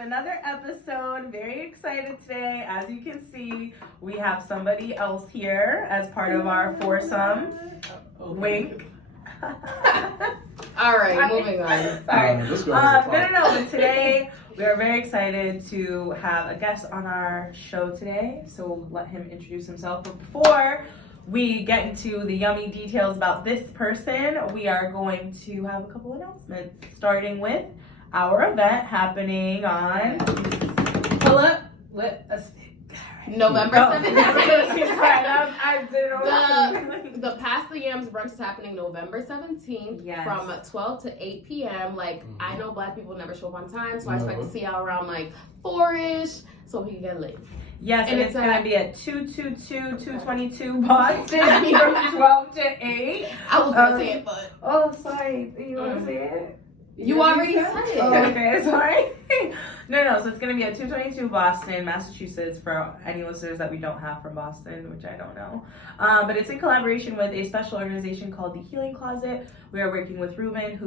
doing another episode. Very excited today. As you can see, we have somebody else here as part of our foursome. Wink. All right, moving on. Sorry. No. But today we are very excited to have a guest on our show today. So we'll let him introduce himself. But before we get into the yummy details about this person, we are going to have a couple announcements, starting with our event happening on November 17th. The Pass the Yams brunch is happening November 17th from 12 to 8 p.m. I know black people never show up on time, so I expect to see y'all around 4-ish so we can get lit. Yes, and it's going to be at 222 Boston from 12 to 8. I was going to say it, but... Oh, sorry. You want to say it? You already said it. Oh, okay, sorry. No, so it's going to be at 222 Boston, Massachusetts, for any listeners that we don't have from Boston, which I don't know. But it's in collaboration with a special organization called the Healing Closet. We are working with Ruben,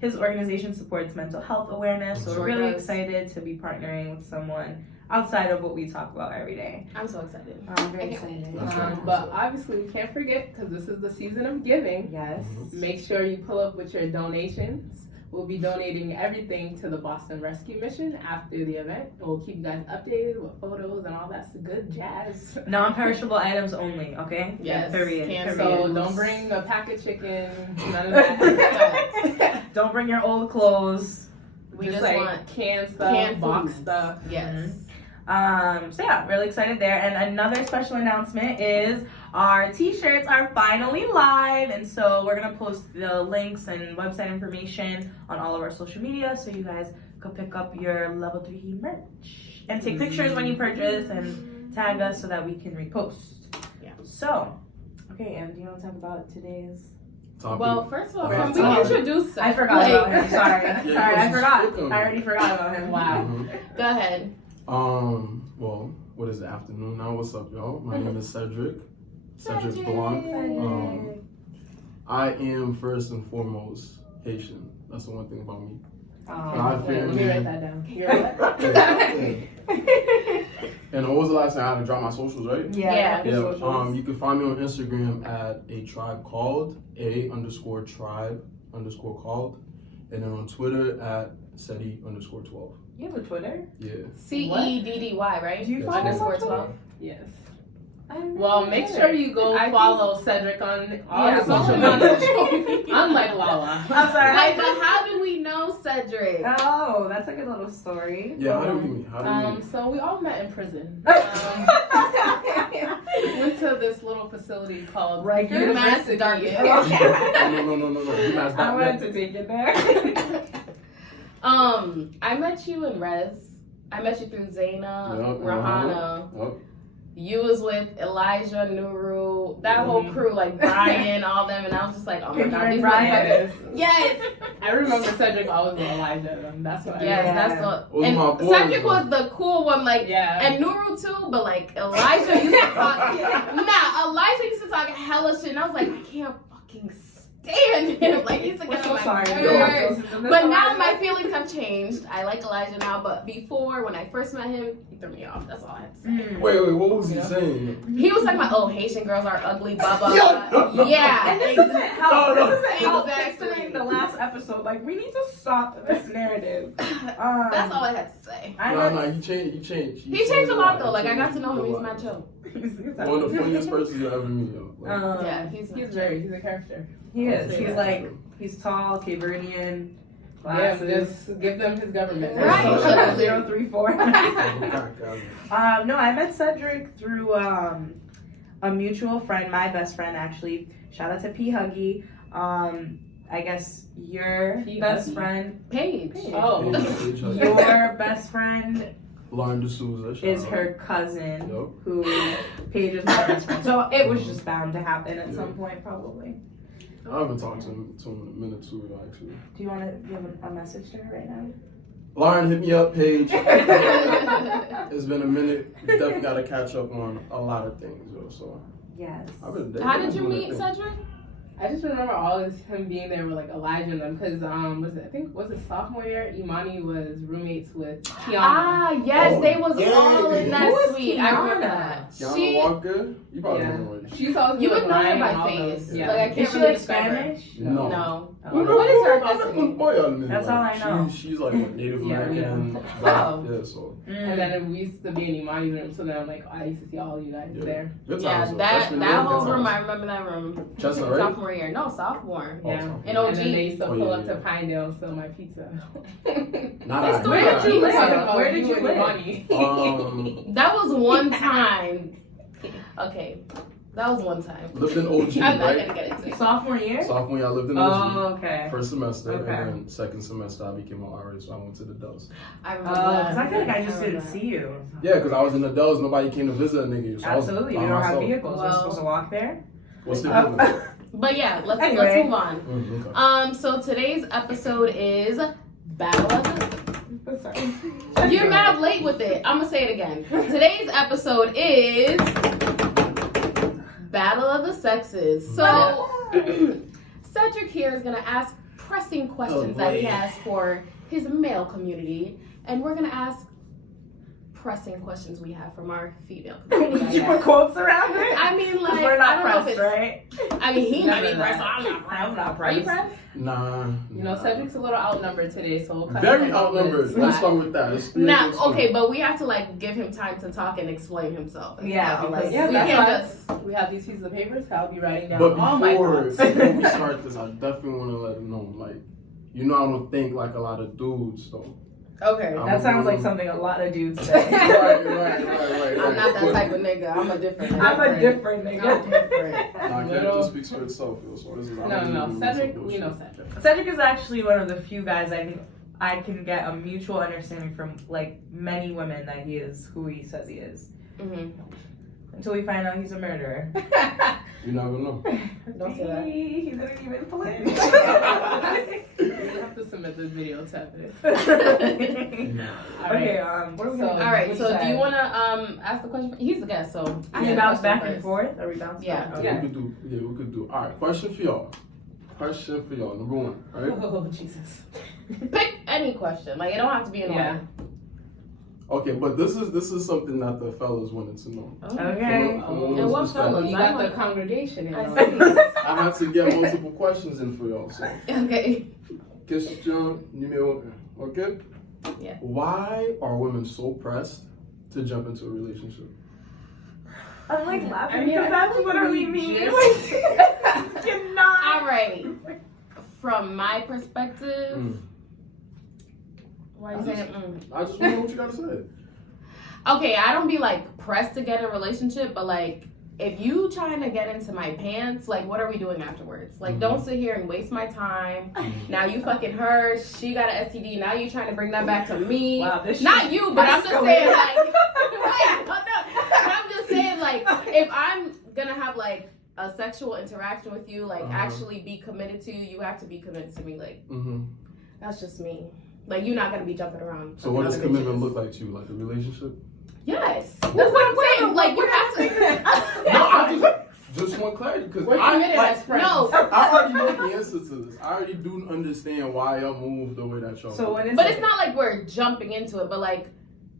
his organization supports mental health awareness. So we're really excited to be partnering with someone outside of what we talk about every day. I'm so excited. I'm very excited. But obviously we can't forget, because this is the season of giving. Yes. Make sure you pull up with your donations. We'll be donating everything to the Boston Rescue Mission after the event. We'll keep you guys updated with photos and all that good jazz. Non-perishable items only, okay? Yes. Period. So don't bring a pack of chicken, none of that. Don't bring your old clothes. We just want canned stuff, box stuff. Yes. So yeah, really excited there. And another special announcement is our t-shirts are finally live, and so we're gonna post the links and website information on all of our social media so you guys can pick up your level 3 merch and take pictures when you purchase and tag us so that we can repost. Yeah. So, okay, and do you want to talk about today's topic? Well, first of all, can we introduce I forgot about him. Sorry, I forgot. I already forgot about him. Wow. Go ahead. Well, what is it, afternoon now? What's up, y'all? My name is Cedric Blanc. I am first and foremost Haitian. That's the one thing about me. Let me write that down. And what was the last time I had to drop my socials, right? Yeah. You can find me on Instagram at a_tribe_called, and then on Twitter at Ceddy_12. You have a Twitter? Yeah. CEDDY, right? Do you follow us on Twitter? Yes. Well, make sure you go follow Cedric on all his social media. Unlike Lala. I'm sorry. Wait, but how do we know Cedric? Oh, that's a good little story. Yeah, how do we meet? So we all met in prison. Went to this little facility called University. No. I wanted to take it there. I met you in Res. I met you through Zaina, Rahana. You was with Elijah, Nuru, that whole crew, Brian, all them, and I was just like, oh my god, these motherfuckers. Yes. I remember Cedric always with Elijah. That's what. That's what. And Cedric was the cool one, and Nuru too, but Elijah used to talk. Elijah used to talk hella shit, and I was like, I can't fucking stand him. He's like, so sorry. But now my feelings have changed. I like Elijah now, but before, when I first met him, he threw me off. That's all I had to say. Wait, what was he saying? He was talking about, Haitian girls are ugly, blah, blah, blah. Yeah. And this isn't help. No. This isn't help fixing the last episode. We need to stop this narrative. That's all I had to say. No, he changed. He changed a lot, though. I got to know him. He's my chill. One of the funniest persons you'll ever meet, yo. Yeah, he's a character. He is. He's tall, Cavernian, glasses. Yeah, just give them his government. Right. 034. No, I met Cedric through a mutual friend, my best friend actually. Shout out to P Huggy. I guess your best friend, Paige. Oh, your best friend. Lauren D'Souza is her cousin, who Paige is my best friend. So it was just bound to happen at some point, probably. I haven't talked to him in a minute too, actually. Do you want to give a message to her right now? Lauren, hit me up, Paige. It's been a minute. We definitely got to catch up on a lot of things, though. So yes. How did you meet Cedric? I just remember all this him being there with like Elijah and them because was it sophomore year? Imani was roommates with Kiana. Ah, yes, they was yeah. all in that Who is suite. Kiana? I remember that. Kiana Walker, you probably don't know her. She's always You would know her lying by all face. those- Yeah. Like I Is can't she really like describe her. Spanish? No. Oh. What is her ethnicity? That's all I know. She's like what, Native Yeah, American. Oh. Yeah, so. And then we used to be in Imani's room, so then I'm like, I used to see all you guys Yeah. there. Good Yeah, times, though. that Freshman year, whole good room, times. I remember that room. Chestnut, right? Sophomore year. No, sophomore. Yeah. Sophomore. In OG. And then they used to Oh, pull yeah, up yeah. to Pinedale and steal my pizza. Not They I. still Where have did you pizza. live? Where did you live? Imani. That was one time. Okay. That was one time. Lived in OG, I'm not right? gonna get into it. Sophomore year? Sophomore year, I lived in OG. Oh, okay. First semester, Okay. and then second semester, I became an RA, so I went to the Dells. I Oh, remember that. because I feel like I just remember didn't that. see you. Yeah, because I was in the Dells, nobody came to visit a nigga. So Absolutely, I we was by don't have myself. vehicles. We're Well- supposed to walk there. What's the difference? But yeah, let's Anyway. move on. Okay. So today's episode is Battle of the... Sorry. You're mad late with it. I'm gonna say it again. Today's episode is Battle of the Sexes. So Cedric here is gonna ask pressing questions that he has for his male community, and we're gonna ask pressing questions we have from our female community. Did you put quotes around it? I mean, 'Cause like, we're I not don't know if pressed, it's. right? I mean, he might be No. pressed, so I'm not pressed. I'm not Are you pressed. pressed? Nah. You know, Cedric's a little outnumbered today, so we'll cut Very him off with outnumbered. his Let's slack. start with that. It's 3 Now, against 2. okay, but we have to like give him time to talk and explain himself. as Yeah, well. because- Like, Yeah, we that's can't why just. we have these pieces of papers. So I'll be writing down But all my before thoughts. we start this, I definitely want to let them know, like, you know, I don't think like a lot of dudes, so. Okay. That sounds like something a lot of dudes say. right. I'm not that type of nigga. I'm a different nigga. I'm a different I'm nigga. different. Nah, character speaks for itself, yo, so this is No. Cedric, we know Cedric. Cedric is actually one of the few guys I think I can get a mutual understanding from, like, many women that he is who he says he is. Mm-hmm. Until we find out he's a murderer. You never know. Don't say that. He didn't even play. You have to submit this video to evidence. Okay, what are we So- gonna do? All right. Which So, do you side? want to ask the question? He's the guest, so. Can ask we the bounce question back and first. forth? Are we bouncing Yeah. back? Yeah. We could do. All right, question for y'all. Number 1, right? Oh, Jesus. Pick any question. Like, it don't have to be in Yeah. order. Okay, but this is something that the fellas wanted to know. Okay. From a And what woman's fellas? perspective. You got the congregation in I on see. it. I had to get multiple questions in for y'all, so. Okay. Question numéro 1, okay? Yeah. Why are women so pressed to jump into a relationship? I'm like laughing I mean, because I that's feel like literally we me. just- Like, cannot. All right. From my perspective, why you saying? I just want to know what you gotta say. Okay, I don't be like pressed to get in a relationship, but like if you trying to get into my pants, like what are we doing afterwards? Like don't sit here and waste my time. Now you fucking her, she got an STD. Now you trying to bring that back to me. Wow, this Not shit you, but I'm just saying escalated. like. Wait, no. But I'm just saying like if I'm gonna have like a sexual interaction with you, like actually be committed to you, you have to be committed to me. Like that's just me. Like you're not gonna be jumping around. So what does other commitment bitches. look like to you? Like a relationship? Yes, that's what I'm saying. Like you have to. No, I just want clarity because We're I committed as friends. No, I already know the answer to this. I already do understand why y'all move the way that y'all So move. when is but it? it's not like we're jumping into it. But like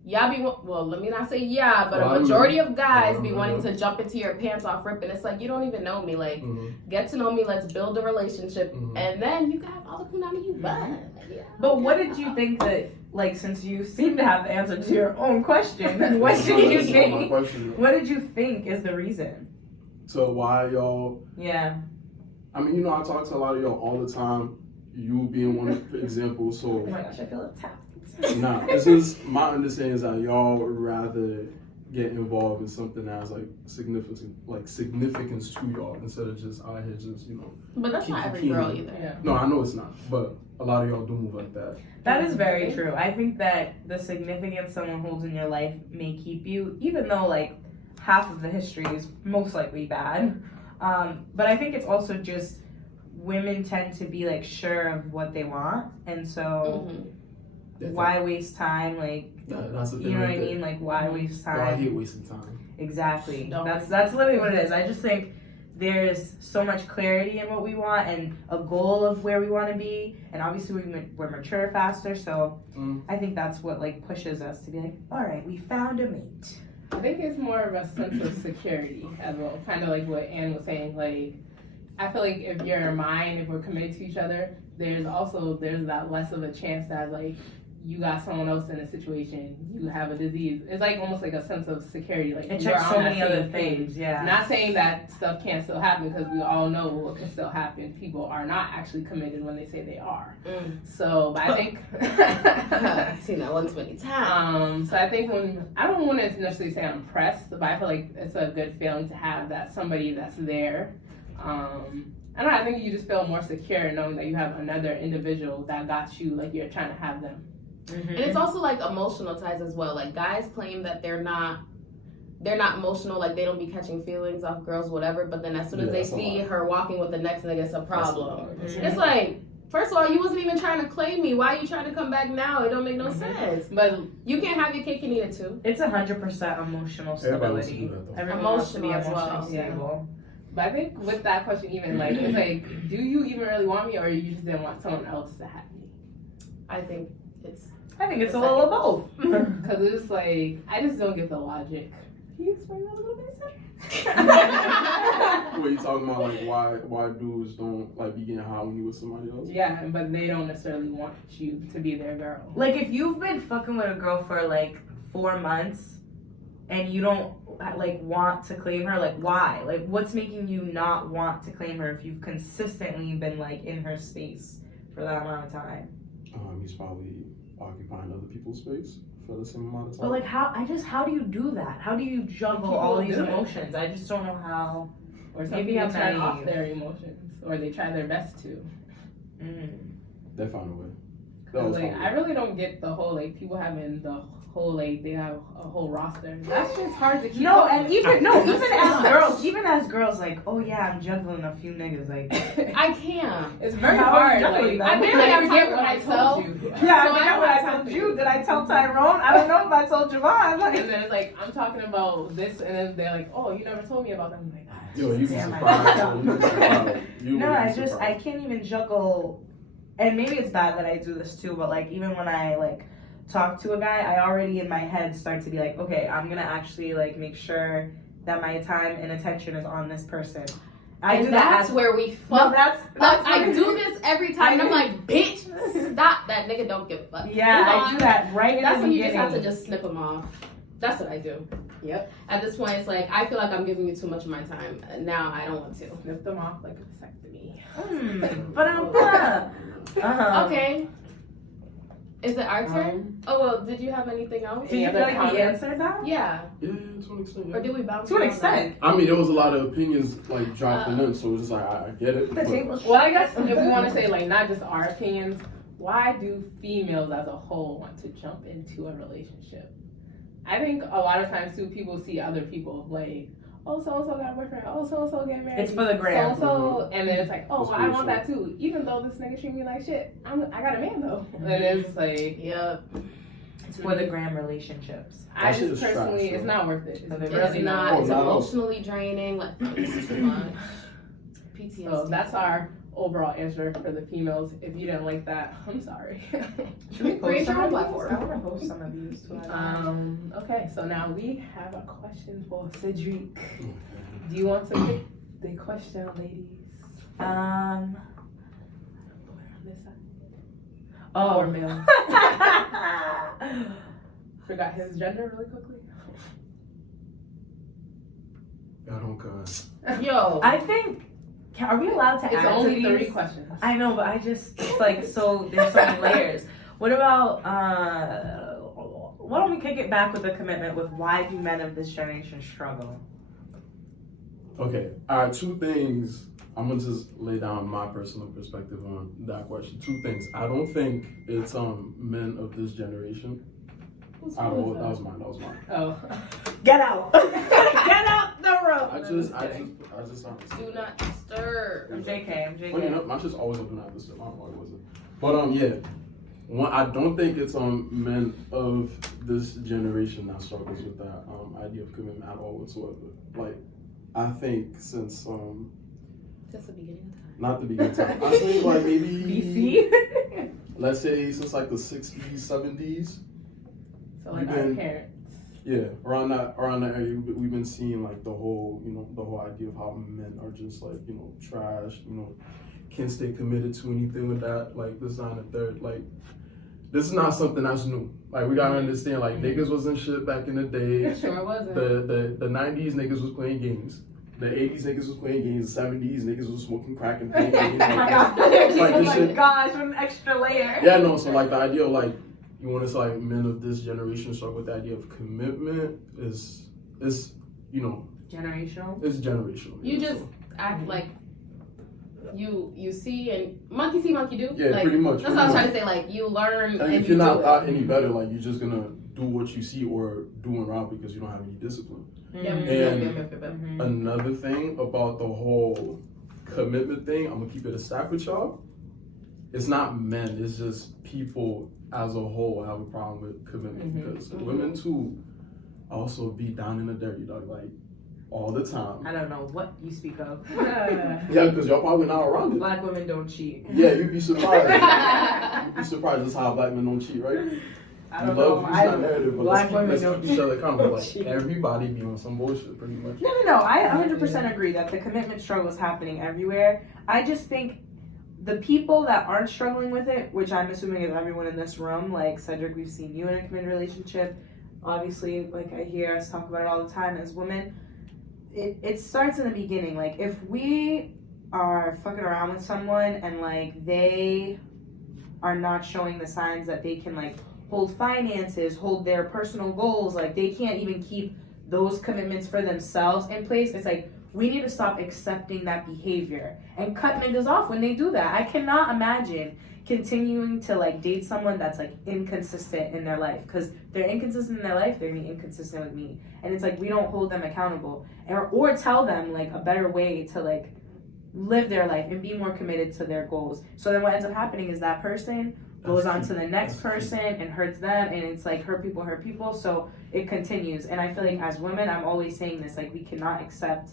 y'all be well, let me not say yeah, but A lot a of majority men. of guys be Mhm. wanting to jump into your pants off ripping. It's like you don't even know me. Like get to know me. Let's build a relationship, and then you can have all the punani you want. Yeah, But what did you think that, like, since you seem to have the answer to your own question, what That's did not- you that's not my think? question. What did you think is the reason? So why y'all? Yeah. I mean, you know, I talk to a lot of y'all all the time. You being one example. Oh So my gosh, I feel attacked. nah, this is my understanding is that y'all would rather get involved in something that has like significance to y'all instead of just out here just But that's not every girl either. Yeah. No, I know it's not, but a lot of y'all do move like that. That is very true. I think that the significance someone holds in your life may keep you, even though like half of the history is most likely bad. But I think it's also just women tend to be like sure of what they want, and so why waste time? Like, That's the thing. you know what I right mean? Like, why waste there. I time? hate wasting time. Exactly. No. That's literally what it is. I just think there's so much clarity in what we want and a goal of where we want to be, and obviously we're mature faster, so I think that's what like pushes us to be like, all right, we found a mate. I think it's more of a sense of security as well, kind of like what Ann was saying. Like, I feel like if you're mine, if we're committed to each other, there's that less of a chance that like you got someone else in a situation, you have a disease. It's like almost like a sense of security. Like it checks so many other things. Yeah. Not saying that stuff can't still happen, because we all know what can still happen. People are not actually committed when they say they are. So, but I think I've seen that one too many times. So I think I don't want to necessarily say I'm pressed, but I feel like it's a good feeling to have that somebody that's there. I don't know, I think you just feel more secure knowing that you have another individual that got you, like you're trying to have them. And it's also like emotional ties as well. Like guys claim that they're not emotional, like they don't be catching feelings off girls, whatever. But then as soon as they see her walking with the next nigga, it's a problem. It's like, first of all, you wasn't even trying to claim me. Why are you trying to come back now? It don't make no sense. But you can't have your cake and eat it too. It's 100% emotional stability. Everyone wants to be emotionally stable. But I think with that question, even like, it's like, do you even really want me, or you just didn't want someone else to have me? I think it's a little of both. Because it's just like, I just don't get the logic. Can you explain that a little bit, Cedric? What you talking about? Like why dudes don't like be getting hot when you with somebody else? Yeah, but they don't necessarily want you to be their girl. Like if you've been fucking with a girl for like 4 months and you don't like want to claim her, like why? Like what's making you not want to claim her if you've consistently been like in her space for that amount of time? He's probably occupying other people's space for the same amount of time. But like how do you do that? How do you juggle all these emotions? I just don't know how. Or maybe they turn off their emotions, or they try their best to. They found a way. Like, I really don't get the whole like people having the whole like they have a whole roster. That's just hard to keep. Even as girls, like, oh yeah, I'm juggling a few niggas. Like, I can't. It's very hard. Like, I barely forget what I told you. Yeah, I forget what I told you. Did I tell Tyrone? I don't know if I told Javon. Like, and then it's like I'm talking about this, and then they're like, oh, you never told me about that. I'm like, yo, you be surprised. No, I can't even juggle. And maybe it's bad that I do this too, but like even when I like talk to a guy, I already in my head start to be like, okay, I'm gonna actually like make sure that my time and attention is on this person. That's where we fuck. No, that's I do this every time, and I'm like, bitch, stop. That nigga don't give a fuck. Yeah, I do that right in the beginning. That's when you just have to just snip him off. That's what I do. Yep. At this point, it's like, I feel like I'm giving you too much of my time. Now I don't want to. Snip them off like a vasectomy. Okay. Is it our turn? Oh, well, did you have anything else? Did you feel like we answered that? Yeah. Yeah, to an extent. Yeah. Or did we bounce? To an extent. I mean, there was a lot of opinions like dropped in them, so it's just like I get it. Well, I guess if we want to say like not just our opinions, why do females as a whole want to jump into a relationship? I think a lot of times too, people see other people like, oh, so and so got a boyfriend. Oh, so and so get married. It's for the gram. So and then it's like, oh, well, I want that too. Even though this nigga treat me like shit, I got a man though. And it's like, yep. It's for the gram relationships. I just personally, it's not worth it. It's really not. It's emotionally draining. Like, it's too much. PTSD. So that's our overall answer for the females. If you didn't like that, I'm sorry. Should we post some of these? I want to post some of these. Okay, so now we have a question for Cedric. Do you want to pick the question, ladies? Oh, male. Forgot his gender really quickly. I don't cuss. Yo, I think. Are we allowed to add only to these? 3 questions. I know, but it's like so. There's so many layers. What about? Why don't we kick it back with a commitment with why do men of this generation struggle? Okay, all right. 2 things. I'm gonna just lay down my personal perspective on that question. 2 things. I don't think it's men of this generation. That was mine. Oh, get out! Get out the room. I just do not disturb. I'm JK. Funny enough, my shit's always open at this time. I don't know why it wasn't. But yeah. One, I don't think it's men of this generation that struggles with that idea of commitment at all whatsoever. Like, I think since Just the beginning of time. not the beginning of time. I think like maybe BC. let's say since like the 60s, 70s. So like our parents. Yeah, around that area, we've been seeing like the whole idea of how men are just like, trash, can't stay committed to anything with that, like this, that, and the third. Like, this is not something that's new. Like, we gotta understand, like, niggas wasn't shit back in the day. It sure wasn't. The 90s niggas was playing games. The 80s niggas was playing games. The 70s niggas was smoking crack and playing games. Oh my gosh, what an extra layer. Yeah, no, so like the idea of like, you want to say like men of this generation struggle with the idea of commitment is generational. It's generational. You just act like you see and monkey see, monkey do. Yeah, like, pretty much. That's what I was trying to say. Like you learn. And if you you're not do thought any better, like you're just gonna do what you see or doing wrong because you don't have any discipline. And another thing about the whole commitment thing, I'm gonna keep it a stack with y'all. It's not men, it's just people as a whole have a problem with commitment because women too also be down in the dirty, dog, like all the time. I don't know what you speak of. Yeah, because y'all probably not around it. Black women don't cheat. Yeah, you'd be surprised. You'd be surprised that's how black men don't cheat, right? I don't know. Black women don't keep each other accountable. Like everybody be on some bullshit, pretty much. No. I 100% agree that the commitment struggle is happening everywhere. I just think the people that aren't struggling with it, which I'm assuming is everyone in this room, like Cedric, we've seen you in a committed relationship. Obviously, like I hear us talk about it all the time as women. It starts in the beginning. Like if we are fucking around with someone and like they are not showing the signs that they can like hold finances, hold their personal goals, like they can't even keep those commitments for themselves in place, it's like we need to stop accepting that behavior and cut niggas off when they do that. I cannot imagine continuing to like date someone that's like inconsistent in their life, because they're inconsistent in their life, they're gonna be inconsistent with me, and it's like we don't hold them accountable or tell them like a better way to like live their life and be more committed to their goals. So then what ends up happening is that person goes on to the next person and hurts them, and it's like hurt people, so it continues. And I feel like as women, I'm always saying this, like we cannot accept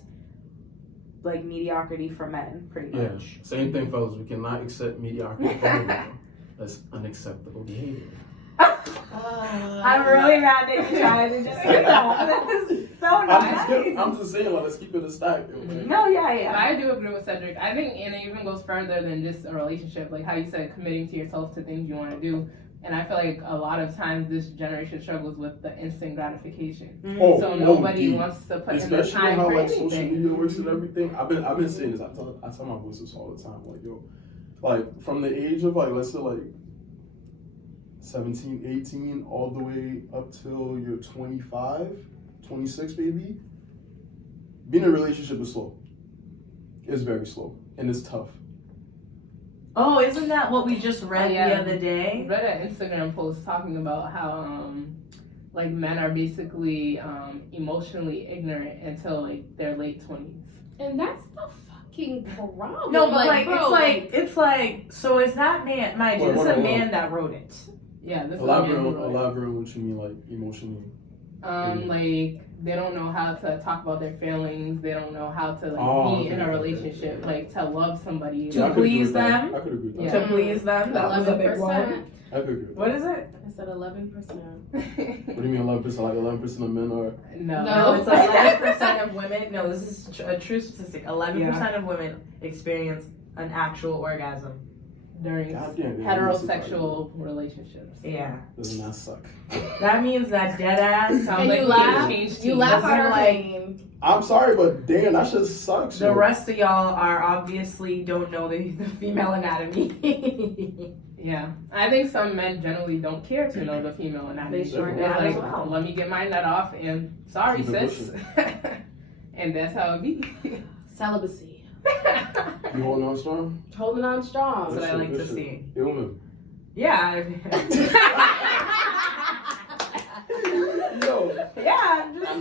like mediocrity for men, pretty much. Same thing, fellas. We cannot accept mediocrity for women. That's unacceptable behavior. I'm really mad that you tried to just say that. That is so nice. I'm just saying, like, let's keep it a stack. No, yeah. I do agree with Cedric. I think, and it even goes further than just a relationship. Like how you said, committing to yourself to things you want to do. And I feel like a lot of times this generation struggles with the instant gratification. So nobody wants to put in the time especially how like anything. social media works and everything. I've been saying this. I tell my boys this all the time. Like like from the age of like let's say like 17, 18, all the way up till you're 25, 26 maybe. Being in a relationship is slow. It's very slow and it's tough. Oh, isn't that what we just read the other day? I read an Instagram post talking about how like men are basically emotionally ignorant until like their late 20s. And that's the fucking problem. No, but like bro, it's like so is that man, mind you, this is a man that wrote it. Yeah, this elaborate what you mean, like emotionally. Like they don't know how to talk about their feelings. They don't know how to like be in a relationship, like to love somebody. To please them. I could agree with that. To please them. That was a big one. I could agree with that. What is it? I said 11%. What do you mean 11%? Like 11% of men are? No, it's like 11% of women. No, this is a true statistic. 11% of women experience an actual orgasm during heterosexual relationships. Yeah. Doesn't that suck? That means that dead ass. And like you laugh at her like. I'm sorry, but damn, that shit sucks. The rest of y'all are obviously don't know the female anatomy. Yeah, I think some men generally don't care to know the female anatomy. They sure do. Like, let me get my nut off, and sorry, sis. And that's how it be. Celibacy. You holding on strong? Holding on strong. That's what I like to see. Human. Yeah. No. Yeah, I'm just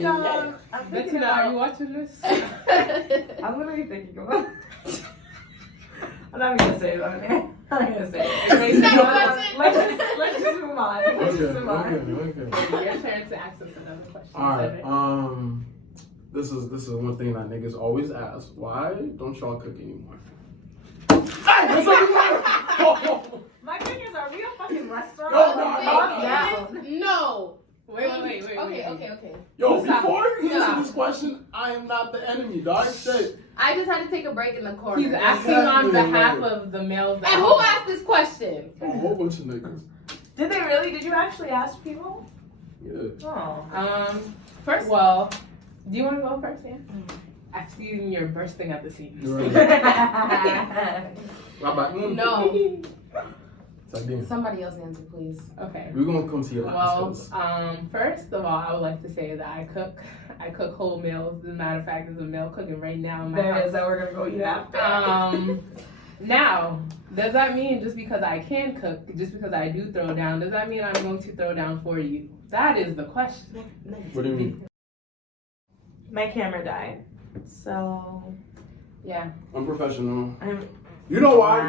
I'm thinking about. Are you watching this? I'm literally thinking about. I'm not even gonna say it on there. I'm not gonna say it. Let's just move on. Okay. Your turn to ask us another question. All right. this is one thing that niggas always ask. Why don't y'all cook anymore? My thing is, are we a fucking restaurant? No. Wait. Okay. Yo, before you answer this question, I am not the enemy, dog. Shit. I just had to take a break in the corner. He's asking on behalf of the males. And who asked this question? A whole bunch of niggas. Did they really? Did you actually ask people? Yeah. Oh. First, well, do you want to go first, yeah? I've seen you're bursting at the seams. No. Again. Somebody else answer, please. Okay. We're gonna come to your last. Well, first of all, I would like to say that I cook whole meals. As a matter of fact, there's a meal cooking right now in my house. Is that we're gonna go eat after? Now, does that mean just because I can cook, just because I do throw down, does that mean I'm going to throw down for you? That is the question. What do you mean? My camera died, so Yeah. Unprofessional. You know why?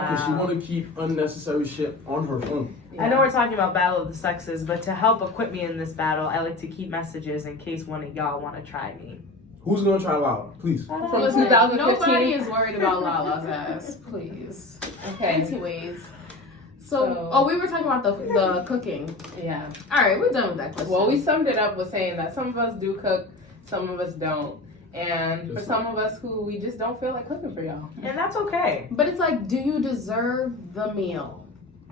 Because she want to keep unnecessary shit on her phone. I know we're talking about battle of the sexes, but to help equip me in this battle, I like to keep messages in case one of y'all want to try me. Who's gonna try Lala? Please. From 2015. Nobody is worried about Lala's ass, please. Okay. Anyways. So, we were talking about the cooking. Yeah. All right, we're done with that question. Well, we summed it up with saying that some of us do cook, some of us don't. And for some of us who we just don't feel like cooking for y'all. And that's okay. But it's like, do you deserve the meal?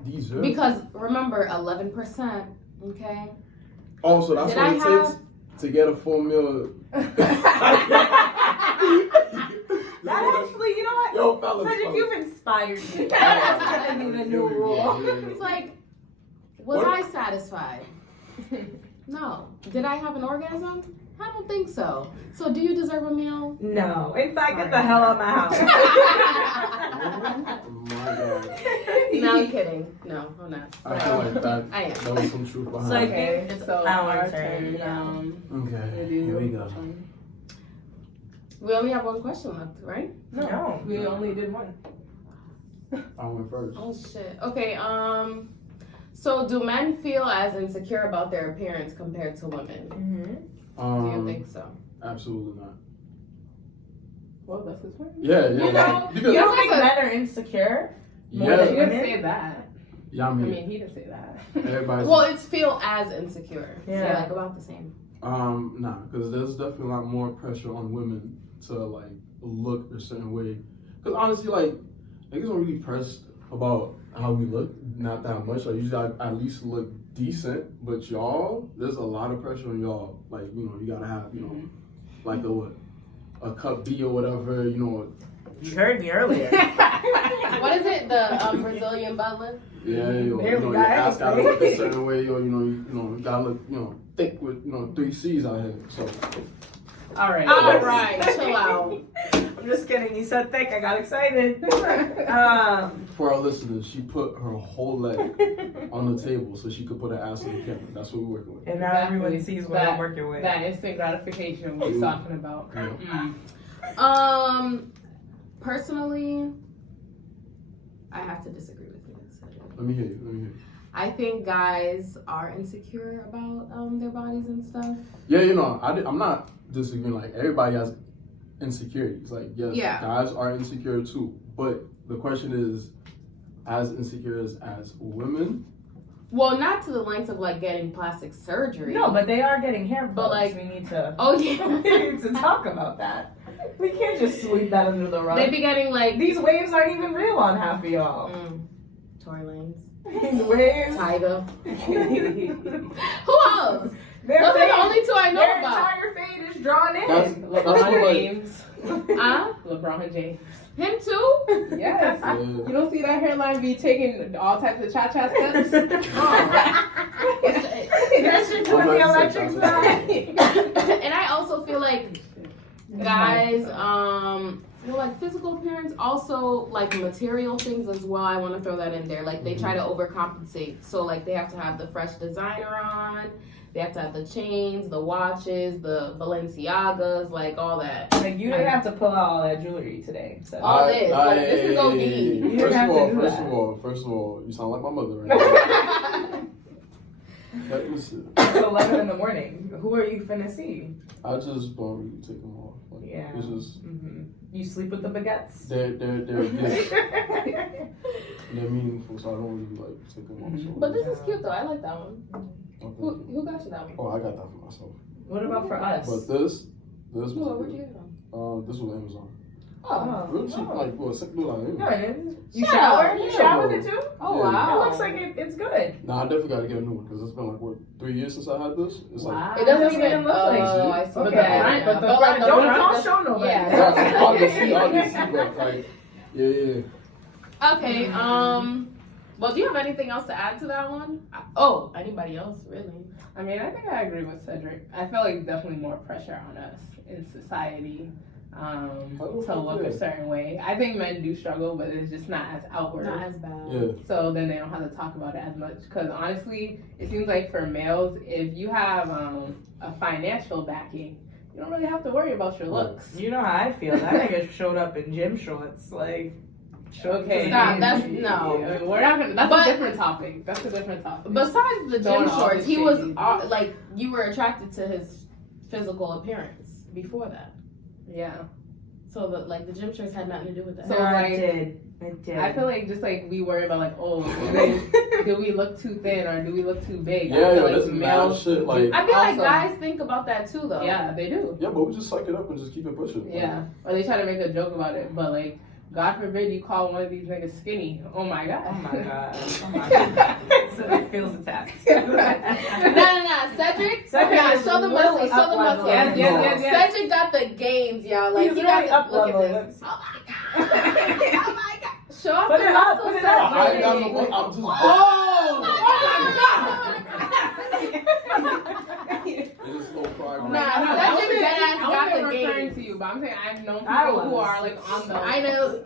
Deserve? Because remember, 11%, okay? Oh, so that's what it takes to get a full meal. That actually, you know what? Yo, fellas. Cedric, you've inspired me. That's gonna be the new rule. It's like, was I satisfied? No. Did I have an orgasm? I don't think so. So do you deserve a meal? No. In fact, get the hell out of my house. Oh my God. No, I'm kidding. No, I'm not. I feel like that. I am. That was some truth behind So I it. think it's our turn. Okay, here we go. We only have one question left, right? No. We only did one. I went first. Oh shit. Okay, so do men feel as insecure about their appearance compared to women? Do you think so? Absolutely not. Well, that's his word. Yeah. You know, because, you don't think men are insecure? yeah. He didn't say that. Yeah, I I mean, mean, he didn't say that. everybody's. Well, it's feel as insecure. Yeah. So like about the same. Nah, because there's definitely a lot more pressure on women to like look a certain way. Because honestly, like niggas don't really press about how we look, not that much. Like usually, I at least look decent. But y'all, there's a lot of pressure on y'all. Like you gotta have like a cup B or whatever. You heard me earlier. What is it? The Brazilian butler? Yeah, your ass gotta look a certain way. You gotta look thick with 3 C's out here. So. All right. All right, chill out. I'm just kidding. You said thick. I got excited. For our listeners, she put her whole leg on the table so she could put her ass on the camera. That's what we're working with. And now everyone sees what I'm working with. That instant gratification we're talking about. Yeah. Personally, I have to disagree with you. Let me hear you. I think guys are insecure about their bodies and stuff. Yeah, I'm not disagreeing. Like everybody has insecurities. Like yes, guys are insecure too. But the question is, as insecure as women. Well, not to the length of like getting plastic surgery. No, but they are getting hair. But like we need to. Oh yeah, we need to talk about that. We can't just sweep that under the rug. They be getting like these waves aren't even real on half of y'all. Tory Lanez. These waves. Tyga. Who else? Those are the only two I know their about. Their entire fade is drawn in. That's LeBron James. LeBron James. Him too? Yes. You don't see that hairline be taking all types of cha-cha steps? That shit doing the electric side. And I also feel like guys, like physical appearance, also like material things as well. I want to throw that in there. Like they try to overcompensate. So like they have to have the fresh designer on. They have to have the chains, the watches, the Balenciagas, like all that. Like you didn't have to pull out all that jewelry today. So. All this, like this is OD. You didn't have to do that. First of all, you sound like my mother right now. Let me see. It's 11 in the morning. Who are you finna see? I just don't really take them off. Like, Yeah. It's just You sleep with the baguettes? they're meaningful, so I don't really like take them off. So But this is cute though. I like that one. okay. Who got you that one? Oh, I got that for myself. What about for us? But this was Where'd you get it from? this was Amazon. Oh. Real cheap, like what? No, it is. You Shut shower? up. You Yeah, showered bro. it too? Oh Yeah. wow. It looks like it's good. Nah, I definitely gotta get a new one because it's been like what 3 years since I had this. It's like It doesn't even look like. Oh, I see. okay. But the front, But the like, front, don't show nobody. Yeah. obviously, but like yeah. Okay. Well, do you have anything else to add to that one? Oh, anybody else really? I mean, I think I agree with Cedric. I feel like definitely more pressure on us in society to look a certain way. I think men do struggle, but it's just not as outward. Not as bad. Yeah. So then they don't have to talk about it as much. Because honestly, it seems like for males, if you have a financial backing, you don't really have to worry about your looks. You know how I feel. That nigga showed up in gym shorts. Like, Okay. Stop. That's no. Yeah, we're not gonna. That's But- a different topic. That's a different topic. Besides the Throwing gym all shorts, this he was shade. like you were attracted to his physical appearance before that. Yeah. So the gym shorts had nothing to do with that. So, no, like, it did. I feel like just like we worry about like, oh, do we look too thin or do we look too big? I Yeah, feel that's mad shit. Like, I feel like also- guys think about that too, though. Yeah, they do. yeah, but we just suck it up and just keep it pushing. Yeah, or they try to make a joke about it, but like, God forbid you call one of these niggas skinny. Oh my god. Oh my god. Oh my god. So it feels attacked. No. Cedric, Cedric is show the muscle. really Show the up muscle. level. Yes. Cedric got the gains, y'all. Like He's he got really the up look level. at this. Oh my god. Oh my god. Show off Put the it up, muscle, put it Cedric. up. I ain't got no more. I'm just. It's so private. Nah, No, Cedric deadass got I the wasn't referring gains. to you, but I'm saying I've known I people who was. are like on the I know.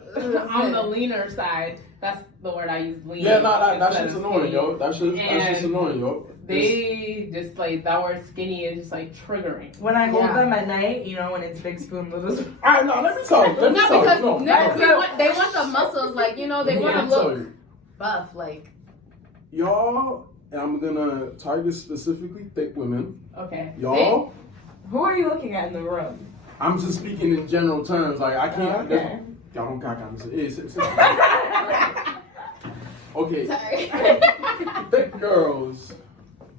on the leaner side. That's the word I use, lean. Yeah, that instead shit's of annoying, skinny. yo. That's just annoying, yo. They just like that word skinny is just like triggering. When I hold Yeah. them at night, you know, when it's big spoon, little spoon. All right, now let me tell you. Let me Not tell because you. No, niggas, they want the muscles, like, you know, they want to let me tell look you. buff, like. Y'all, and I'm gonna target specifically thick women. Okay. Y'all, Who are you looking at in the room? I'm just speaking in general terms. Like I can't. Okay. Y'all don't got me. Okay, Sorry. thick girls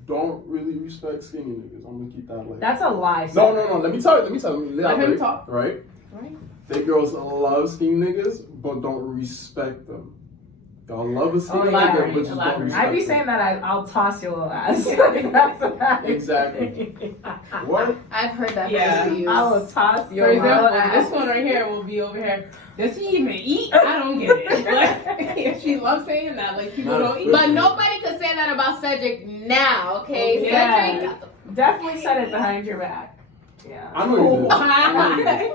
don't really respect skinny niggas. I'm gonna keep that like. That's a lie. No. Let me tell you. Let him talk. Right? Right. Thick girls love skinny niggas, but don't respect them. Y'all love a skinny nigga, but just don't Elaborate. respect I be them. saying that I'll toss your little ass. Like, that's what I Exactly. What? I've heard that Yeah. phrase used. I will toss For your little example, ass. this one right here will be over here. Does he even eat? I don't get it. Like, she loves saying that. Like people don't eat. But nobody could say that about Cedric now, okay? Yeah. Cedric. Definitely said it behind your back. Yeah. I know you did.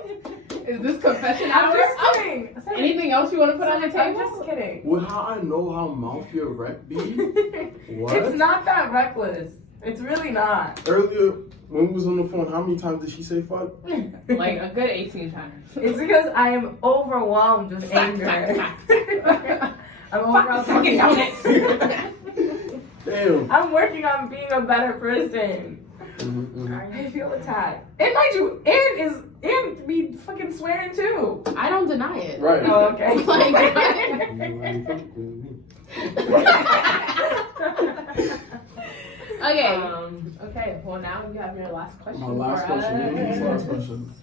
Is this confession I'm hour? just kidding. Anything else you want to put on the I'm table? just kidding. With how I know how mouth your rec be? What? It's not that reckless. It's really not. Earlier, when we was on the phone, how many times did she say fuck? Like a good 18 times. It's because I am overwhelmed with anger. I'm overwhelmed. Damn. I'm working on being a better person. I feel attacked. And mind you, and be fucking swearing too. I don't deny it. Right. Oh, okay. Okay. Okay. Well, now you have your last question. My last for question. us. This last question.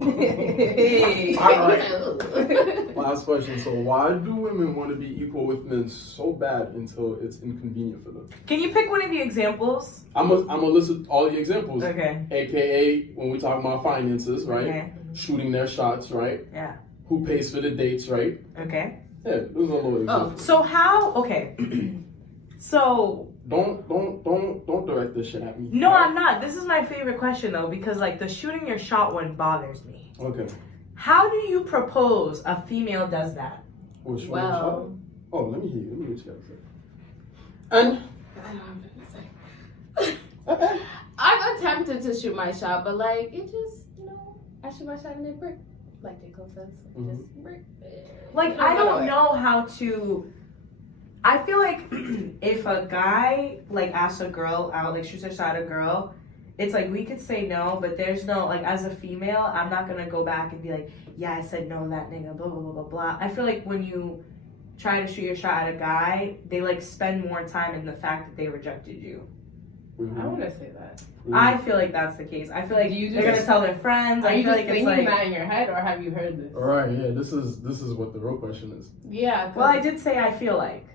Hey. Alright. Last question. So why do women want to be equal with men so bad until it's inconvenient for them? Can you pick one of the examples? I'm gonna list all the examples. Okay. AKA when we talk about finances, right? Okay. Shooting their shots, right? Yeah. Who pays for the dates, right? Okay. Yeah, those are little examples. So how? Okay. So Don't direct this shit at me. no, I'm not. This is my favorite question though, because like the shooting your shot one bothers me. Okay. How do you propose a female does that? What's your Well. shot? Oh, let me hear you. Let me hear what you gotta say. And I don't know what to say. I've attempted to shoot my shot, but like it just, you know, I shoot my shot and it brick, like J. Cole says, it just brick. Like I don't know how to I feel like if a guy like asks a girl out, like shoots a shot at a girl, it's like we could say no, but there's no like as a female, I'm not gonna go back and be like, yeah, I said no to that nigga, blah blah blah blah blah. I feel like when you try to shoot your shot at a guy, they like spend more time in the fact that they rejected you. I want to say that. I feel like that's the case. I feel like they're gonna tell their friends. Are you feel just like it's thinking like that in your head, or have you heard this? All right, yeah. This is what the real question is. Yeah. well, I did say I feel like.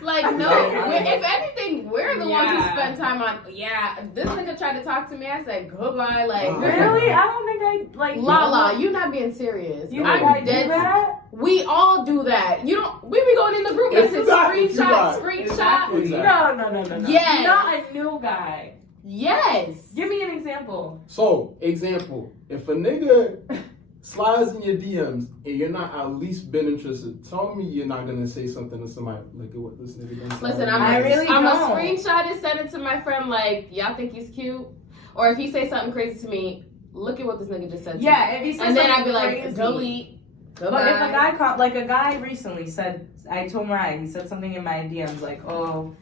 Like, no, if anything, we're the ones who spend time on, this nigga tried to talk to me, I said goodbye, like. Really? I don't think I, like. Lala, you not being serious. You think I do that? We all do that. You don't, we be going in the group message, screenshot. Exactly. No. Yes. Not a new guy. Yes. Give me an example. So, example, if a nigga slides in your DMs and you're not at least been interested, tell me you're not gonna say something to somebody. Look at what this nigga done. Listen, I'm a screenshot and send it to my friend like, y'all think he's cute? Or if he say something crazy to me, look at what this nigga just said to me. Yeah, if he says and then something I'd be like, crazy. delete. But if a guy like a guy recently said, I told Mariah, he said something in my DMs like, oh,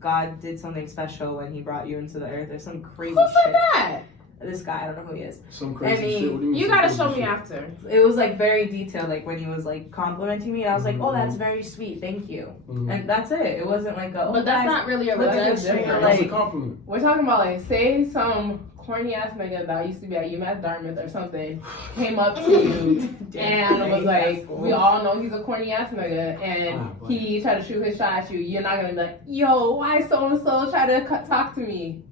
God did something special when he brought you into the earth or some crazy shit. Who said that? This guy, I don't know who he is. Some crazy shit. What do you mean You gotta some show crazy me shit? after. It was like very detailed, like when he was like complimenting me, and I was like, oh, that's very sweet, thank you. And that's it. It wasn't like a, but that's not really a rejection. That's a compliment. We're talking about like, say some corny ass nigga that used to be at UMass Dartmouth or something came up to you and was like, we all know he's a corny ass nigga, and he tried to shoot his shot at you. You're not gonna be like, yo, why so and so try to talk to me?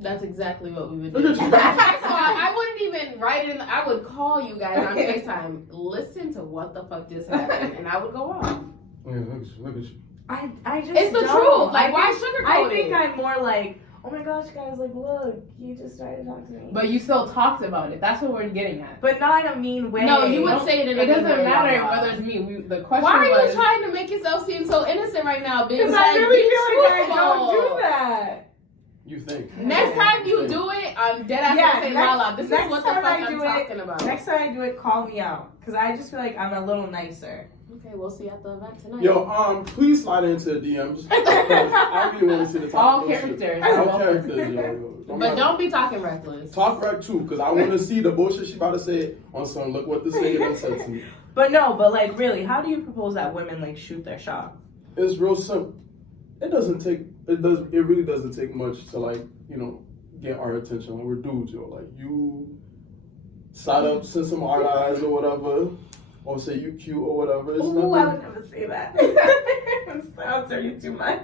That's exactly what we would do. So I wouldn't even write it in. I would call you guys on FaceTime. Listen to what the fuck just happened, and I would go off. Yeah, look at you. I just it's the don't. truth. Like, why sugarcoat I think it? I'm more like, oh my gosh, guys, like, look, you just tried to talk to me. But you still talked about it. That's what we're getting at. But not in a mean way. No, you would say it in a It doesn't good way. matter whether it's me. The question Why are was, you trying to make yourself seem so innocent right now, bitch? Because I really feel like I don't do that. You think? Next time you do it, I'm dead ass gonna say, Lala, this is what the fuck I'm talking about. Next time I do it, call me out. Because I just feel like I'm a little nicer. Okay, we'll see you at the event tonight. Yo, please slide into the DMs. I really want to see the top. all characters. All characters, yo. But don't be talking reckless. Talk right too, because I want to see the bullshit she about to say on some, look what this nigga done said to me. But like really, how do you propose that women like shoot their shot? It's real simple. It really doesn't take much to like, get our attention. Like, we're dudes, yo. Like, you side up, send some hard eyes or whatever, or say you cute or whatever. It's Ooh, I would never say that. Sounds are too much.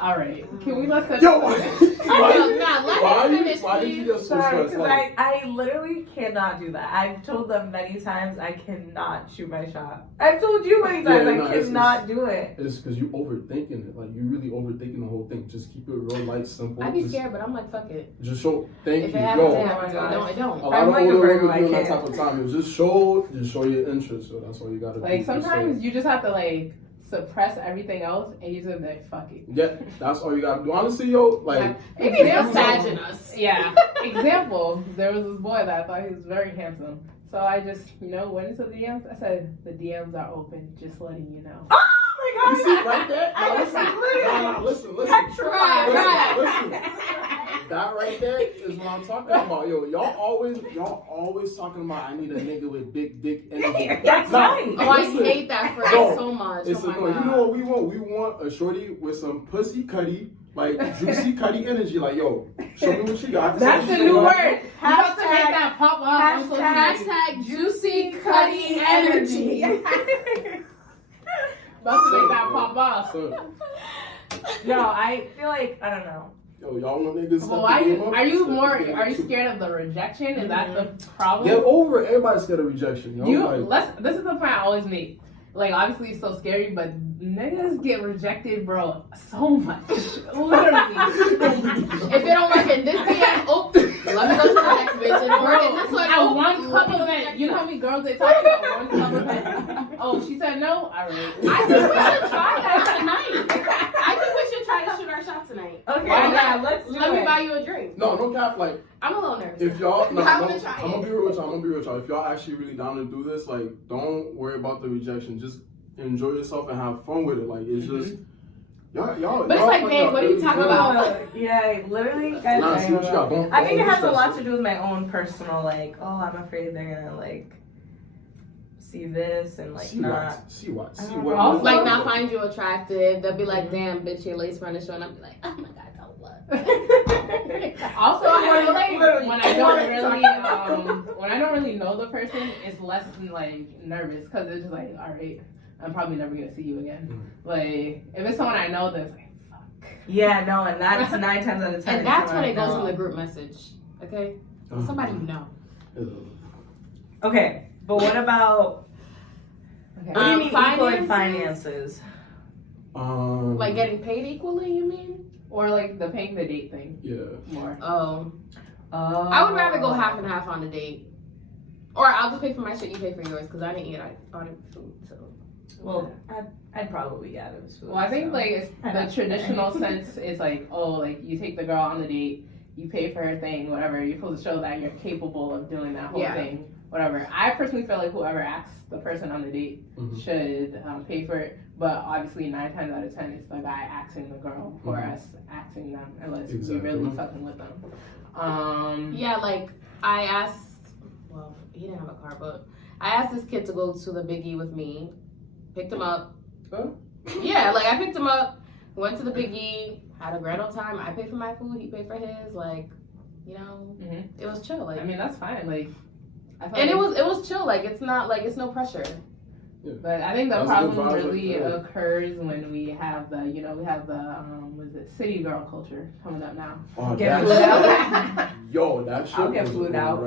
All right, can we let that? Yo, Let me finish, why did you please. get so Sorry, stressed? because Like, I literally cannot do that. I've told them many times I cannot shoot my shot. I've told you many times I cannot do it. It's because you overthinking it. Like, you really overthinking the whole thing. Just keep it real light, simple. I'd be scared, but I'm like, fuck it. Just show. Thank If you. it happens, Yo, it happens. It don't. a lot I'm of like a older Virgo, women doing I that can't. type of time. Just show your interest. So that's all you gotta do. Like sometimes you just have to like suppress everything else and you just be like, fuck it. Yeah, that's all you gotta do. Honestly, yo, like. Maybe imagine us. Yeah. Example, there was this boy that I thought he was very handsome. So I just, went into the DMs. I said, the DMs are open, just letting you know. Oh my god! You see right there? Now listen. Listen. That right there is what I'm talking about. Yo, y'all always talking about I need a nigga with big dick energy. That's right. Oh, I hate that phrase so much. It's annoying. You know what we want? We want a shorty with some pussy cutty, like juicy cutty energy. Like, yo, show me what you got. That's the new word. You have to make that pop up. Hashtag juicy cutty energy. About to make that pop off. No, I feel like I don't know. Yo, y'all want niggas? Well, are you scared of the rejection? Is that the problem? Get over it. Everybody's scared of rejection. Yo. This is the point I always make. Like, obviously it's so scary, but niggas get rejected, bro, so much. Literally. If it don't work in this DM, let me go to the next bitch. It don't work in this one. At one club event, you know how many girls they talk to at one club event? Oh, she said no? All right. I think we should try that tonight. I think we should try to shoot our shot tonight. Okay, yeah, let me buy you a drink. No cap. Like, I'm a little nervous. if y'all, I'm gonna be real with y'all. If y'all actually really down to do this, like, don't worry about the rejection. Just enjoy yourself and have fun with it. Like it's just y'all. But it's like, babe, what are you talking about? Yeah, literally, guys. Nah, see what you got. Don't, I think it has a stress lot to do with my own personal, like, oh, I'm afraid they're gonna like see this and like see what. Also, like not find you attractive. They'll be like, damn, bitch, your lace front is showing. I'll be like, oh my god, don't look. Also, I feel like when I don't really know the person, it's less like nervous because it's just like, all right, I'm probably never gonna see you again. Like if it's someone I know, that's like, fuck. Yeah, no, and that's 9 times out of 10. And that's when it goes in the group message. Okay, somebody you know. Okay, but what about? Okay. What do you mean equal in finances? Like getting paid equally, you mean? Or like the paying the date thing. Yeah. More. Oh. I would rather go half and half on the date. Or I'll just pay for my shit, you pay for yours, because I didn't eat all the food, so. Well, I'd probably get it. Well, I think like it's the traditional sense is like, oh, like you take the girl on the date, you pay for her thing, whatever. You're supposed to show that you're capable of doing that whole thing, whatever. I personally feel like whoever asks the person on the date should pay for it. But obviously, 9 times out of 10, it's the guy asking the girl or us asking them, unless we really fucking with them. Yeah, like I asked. Well, he didn't have a car, but I asked this kid to go to the Big E with me. Picked him up. Huh? Yeah, like I picked him up, went to the Big E, had a grand old time. I paid for my food, he paid for his. Like, you know, it was chill. Like, I mean, that's fine. Like, and it was chill. Like, it's not like it's no pressure. Yeah. But I think the problem really occurs when we have the, was it city girl culture coming up now? Oh, Get flued out. Yo, that shit. I'll get flued out.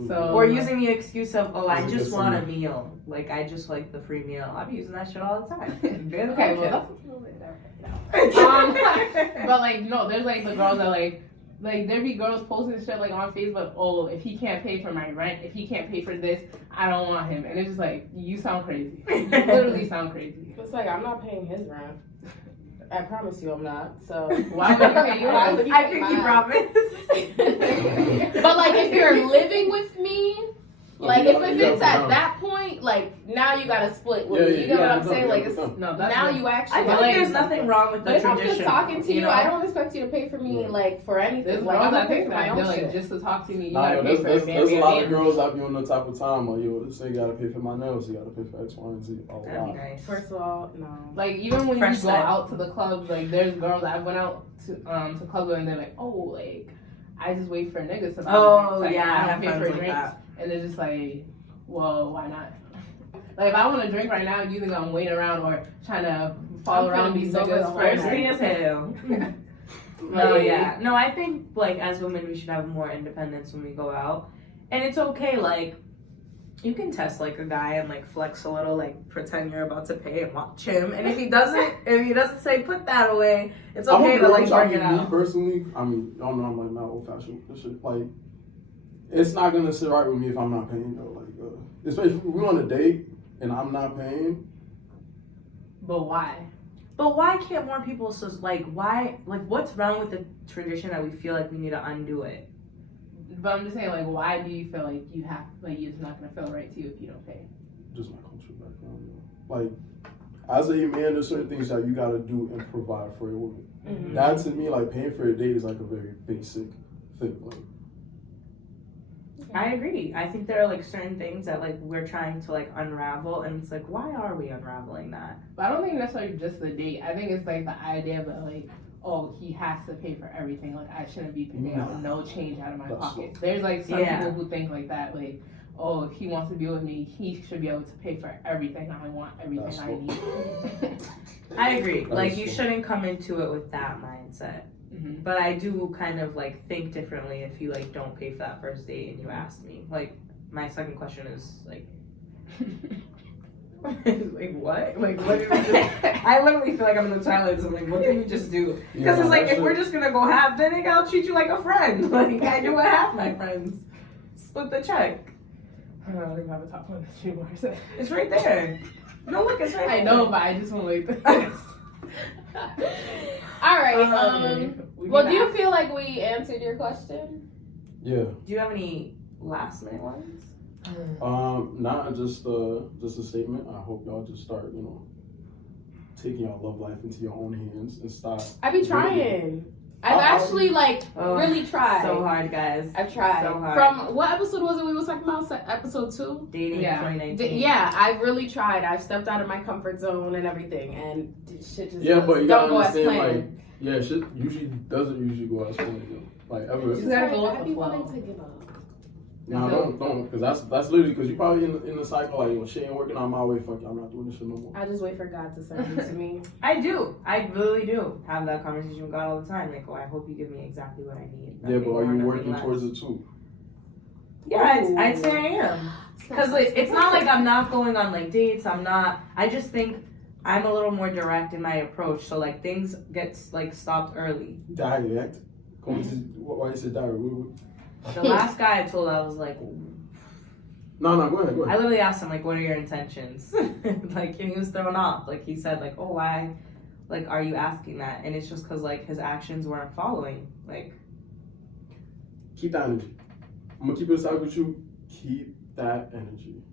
Or using the excuse of, oh, I just want a meal. Like, I just like the free meal. I'm using that shit all the time. Okay, well, that's a little bit different. But like, no, there's like the girls that like there be girls posting shit like on Facebook, oh, if he can't pay for my rent, if he can't pay for this, I don't want him. And it's just like, you sound crazy. You literally sound crazy. It's like, I'm not paying his rent. I promise you I'm not. So why would you pay yours? I think you promise. But like if you're living with me, like if it's at that point, like now you gotta split with me. You get what I'm saying? Like it's now you actually. I feel like there's nothing wrong with the but tradition. if I'm just talking to you, I don't expect you to pay for me like for anything. There's like girls I'm that my own shit. like just to talk to me, you Nah, gotta pay for it. There's a lot of girls out here on the type of time like, yo, this nigga gotta pay for my nails, you gotta pay for X, Y, and Z. Oh, That'd be nice. First of all, no. Like even when Fresh you go out to the clubs, like there's girls that I went out to clubs with and they're like, oh, like I just wait for niggas to buy drinks. Like, yeah, I don't pay for like drinks. that. And it's just like, well, why not? Like if I want to drink right now, you think I'm waiting around or trying to follow around these niggas thirsty as hell. No, I think like as women we should have more independence when we go out, and it's okay. Like you can test like a guy and like flex a little, like pretend you're about to pay and watch him, and if he doesn't say put that away, it's okay to like bring it out. Me personally, I mean, y'all know I'm like not old fashioned. This shit, like, it's not gonna sit right with me if I'm not paying though. Like, especially if we're on a date and I'm not paying. But why? But why can't more people? So like, why? Like, what's wrong with the tradition that we feel like we need to undo it? But I'm just saying, like, why do you feel like you have, like, it's not gonna feel right to you if you don't pay? Just my cultural background. Like, as a man, there's certain things that you gotta do and provide for a woman. Mm-hmm. That to me, like paying for a date is like a very basic thing. Like, I agree. I think there are like certain things that like we're trying to like unravel, and it's like, why are we unraveling that? But I don't think necessarily just the date. I think it's like the idea that like, oh, he has to pay for everything. Like I shouldn't be paying out no change out of my pocket. There's like some people who think like that. Like, oh, if he wants to be with me, he should be able to pay for everything I want, everything I need. I agree. Like you shouldn't come into it with that mindset. Mm-hmm. But I do kind of like think differently if you like don't pay for that first date and you ask me. Like my second question is like like what? Like what did we just I literally feel like I'm in the toilet, so I'm like, what did we just do? Because it's like if we're just gonna go half, then I'll treat you like a friend. Like I do what half my friends. Split the check. I don't even have a top one anymore. It's right there. No, look, it's right there. I know, but I just want to like All right. Well, do you feel like we answered your question? Yeah. Do you have any last minute ones? Not just a statement. I hope y'all just start, taking your love life into your own hands and stop. I be trying. I've actually really tried. So hard, guys. I've tried. So hard. From what episode was it we was talking about? Episode 2? Dating 2019. Yeah, I've really tried. I've stepped out of my comfort zone and everything, and shit just but you don't gotta go as understand, planned. shit doesn't usually go as planned, like ever. You just gotta go I with be the flow. wanting to give up. Nah, don't, because that's literally because you probably in the cycle like, shit ain't working out my way. Fuck it, I'm not doing this shit no more. I just wait for God to send you to me. I do. I really do have that conversation with God all the time. Like, I hope you give me exactly what I need. Yeah, but are you working towards it too? Yeah, I'd say I am. Because it's not like I'm not going on like dates. I just think I'm a little more direct in my approach. So like things get like stopped early. Direct? Why you said direct? The last guy I told, I was like, No, go ahead. I literally asked him like, what are your intentions? Like, and he was thrown off. Like he said like, oh, why? Like, are you asking that? And it's just because like his actions weren't following. Like, keep that energy. I'm gonna keep it aside with you. Keep that energy.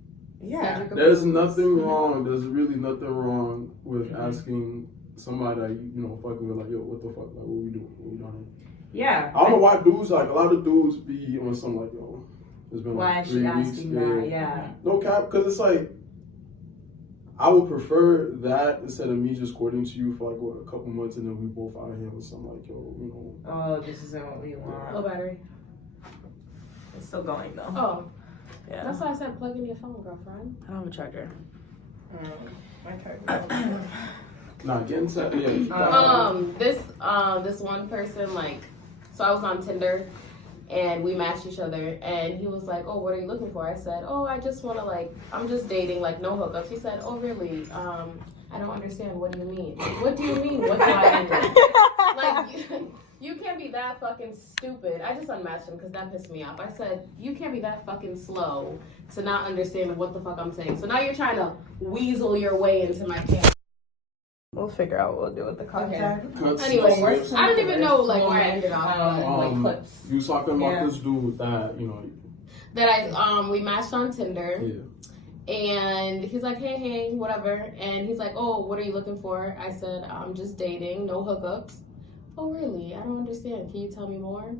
yeah. There's nothing wrong. There's really nothing wrong with asking somebody that fucking with like, yo, what the fuck? Like, what we doing? What we doing? Yeah. I don't know why dudes, like, a lot of dudes be on some, like, yo, it's been Why like is 3 she weeks. asking that? Yeah. No cap, because it's like, I would prefer that instead of me just courting to you for, like, a couple months and then we both out here with some, like, yo, Oh, this isn't what we want. Low battery. It's still going, though. Oh. Yeah. That's why I said plug in your phone, girlfriend. I don't have a charger. My charger. Nah, getting set, yeah. Keep that This one person, like, so I was on Tinder and we matched each other and he was like, oh, what are you looking for? I said, oh, I just want to, like, I'm just dating, like, no hookups. He said, oh, really? I don't understand. What do you mean? What do you mean? What do I mean? Like, you can't be that fucking stupid. I just unmatched him because that pissed me off. I said, you can't be that fucking slow to not understand what the fuck I'm saying. So now you're trying to weasel your way into my camp. We'll figure out what we'll do with the contact. Anyway, I don't even know like where I ended off. Like clips. You was talking about this dude that, That we matched on Tinder. Yeah. And he's like, hey, whatever. And he's like, oh, what are you looking for? I said, I'm just dating, no hookups. Oh, really? I don't understand. Can you tell me more?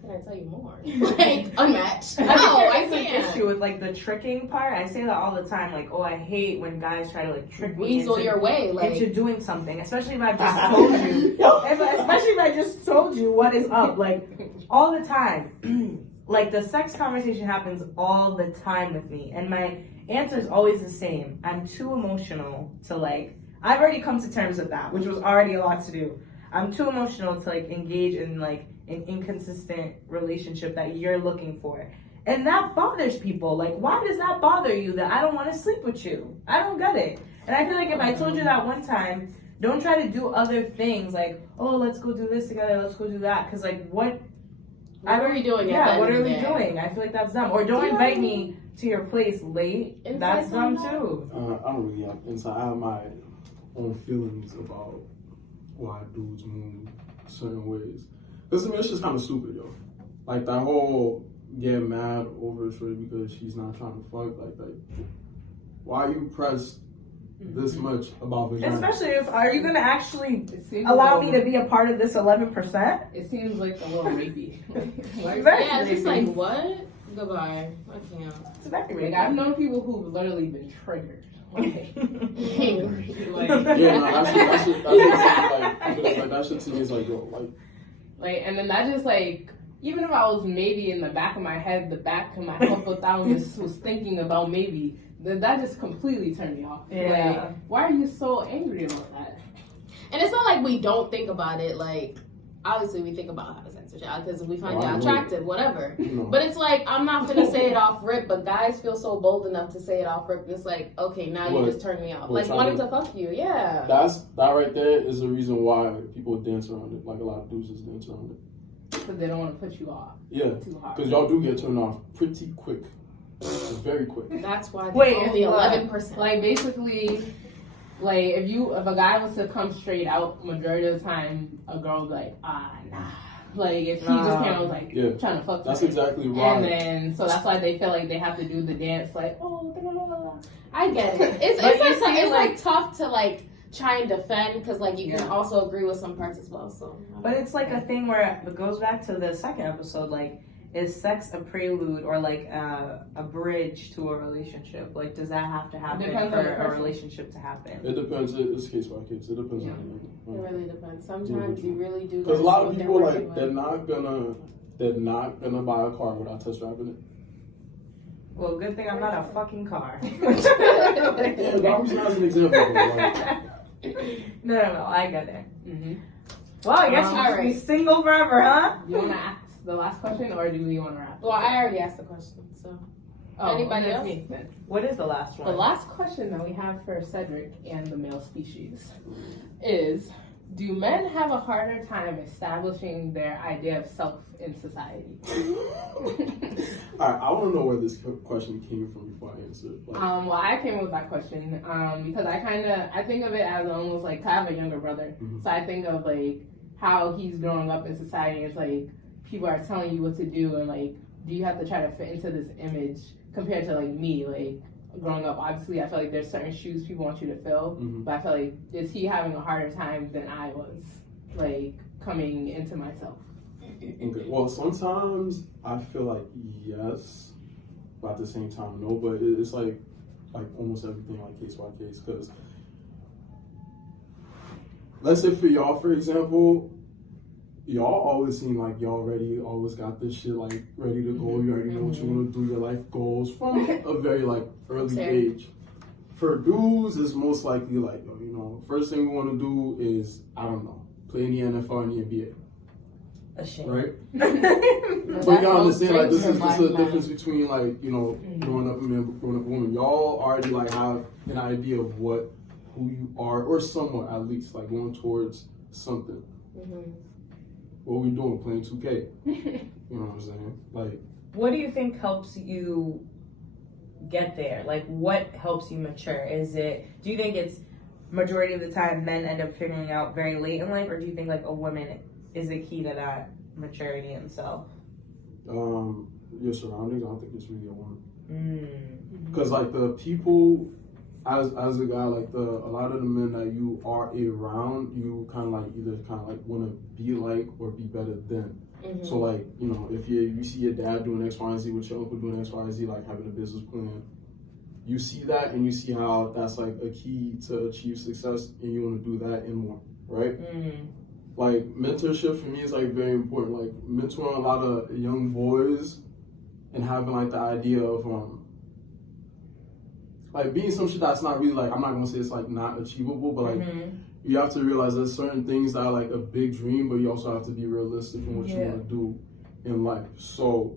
Can I tell you more? Like, unmatched. No, I can't. Issue with like the tricking part. I say that all the time. Like, oh, I hate when guys try to like trick me Weasel your way, like into doing something. Especially if I just told you. Especially if I just told you what is up. Like all the time. Like the sex conversation happens all the time with me, and my answer is always the same. I'm too emotional to like. I've already come to terms with that, which was already a lot to do. I'm too emotional to like engage in like an inconsistent relationship that you're looking for. And that bothers people. Like, why does that bother you that I don't want to sleep with you? I don't get it. And I feel like if I told you that one time, don't try to do other things like, oh, let's go do this together, let's go do that. Because like, what are we doing? Yeah, what are we doing? I feel like that's dumb. Or don't invite me to your place late. That's dumb too. I don't really have insight. I have my own feelings about why dudes move certain ways. Because it's just kind of stupid, yo. Like that whole get mad over shit because she's not trying to fuck. Like, why are you pressed this much about vagina? Especially if, are you going to actually allow me to be a part of this 11%? It seems like a little rapey. Yeah, just like, what? Goodbye. I can't. It's very like, I've known people who've literally been triggered. Like, angry. Like, yeah, no, that shit like, that shit to me is like, yo, like, and then that just like, even if I was maybe in the back of my head, the back of my hypothalamus was thinking about maybe, that just completely turned me off. Yeah. Like, why are you so angry about that? And it's not like we don't think about it. Like, obviously we think about having sex with y'all because we find y'all attractive, whatever. But it's like, I'm not gonna say it off rip, but guys feel so bold enough to say it off rip. It's like, okay, now you just turned me off. Like, wanting to fuck you, yeah. That right there is the reason why people dance around it. Like, a lot of dudes just dance around it. Because they don't want to put you off. Yeah. Too hard. Because y'all do get turned off pretty quick. Very quick. That's why they're only 11%. Like, basically, like, if a guy was to come straight out, majority of the time, a girl would be like, nah. Like if he just came out like trying to fuck. That's exactly right. And then so that's why they feel like they have to do the dance like I get it. It's like tough to like try and defend because like you can also agree with some parts as well. So, but it's like a thing where it goes back to the second episode. Like, is sex a prelude or like a bridge to a relationship? Like, does that have to happen for a relationship to happen? It depends. It's case by case. It depends. It really depends. Sometimes you really do. Because a lot of people like they're not gonna buy a car without test driving it. Well, good thing I'm not a fucking car. Yeah, but I'm just as an example. No, I get it. Mm-hmm. Well, I guess you'll be single forever, huh? You want to ask the last question, or do we want to wrap? Well, I already asked the question, so. Anybody else? Me. What is the last one? The last question that we have for Cedric and the male species is: do men have a harder time establishing their idea of self in society? Alright, I want to know where this question came from before I answer it. Well, I came up with that question because I think of it as almost like I have a younger brother, so I think of like how he's growing up in society. It's like people are telling you what to do, and like, do you have to try to fit into this image compared to like me, like growing up? Obviously, I feel like there's certain shoes people want you to fill, but I feel like is he having a harder time than I was, like coming into myself? Okay. Well, sometimes I feel like yes, but at the same time no. But it's like almost everything like case by case. Because let's say for y'all, for example, y'all always seem like y'all always got this shit like ready to go. You already know what you want to do. Your life goals from a very like early age. For dudes, it's most likely like first thing we want to do is play in the NFL and the NBA. A shame. Right? But you gotta understand, like, this is the difference between, like, growing up a man, growing up a woman. Y'all already, like, have an idea of who you are, or somewhat, at least, like, going towards something. What we doing? Playing 2K. You know what I'm saying? Like, what do you think helps you get there? Like, what helps you mature? Do you think it's majority of the time men end up figuring out very late in life, or do you think, like, a woman is the key to that maturity and self? Your surroundings. I don't think it's really a one. Because like the people, as a guy, like a lot of the men that you are around, you kind of like want to be like or be better than. So like if you see your dad doing X, Y, and Z, with your uncle doing X, Y, and Z, like having a business plan, you see that and you see how that's like a key to achieve success, and you want to do that and more, right? Like, mentorship for me is, like, very important. Like, mentoring a lot of young boys and having, like, the idea of, like, being some shit that's not really, like, I'm not going to say it's, like, not achievable, but, like, you have to realize there's certain things that are, like, a big dream, but you also have to be realistic in what you want to do in life. So,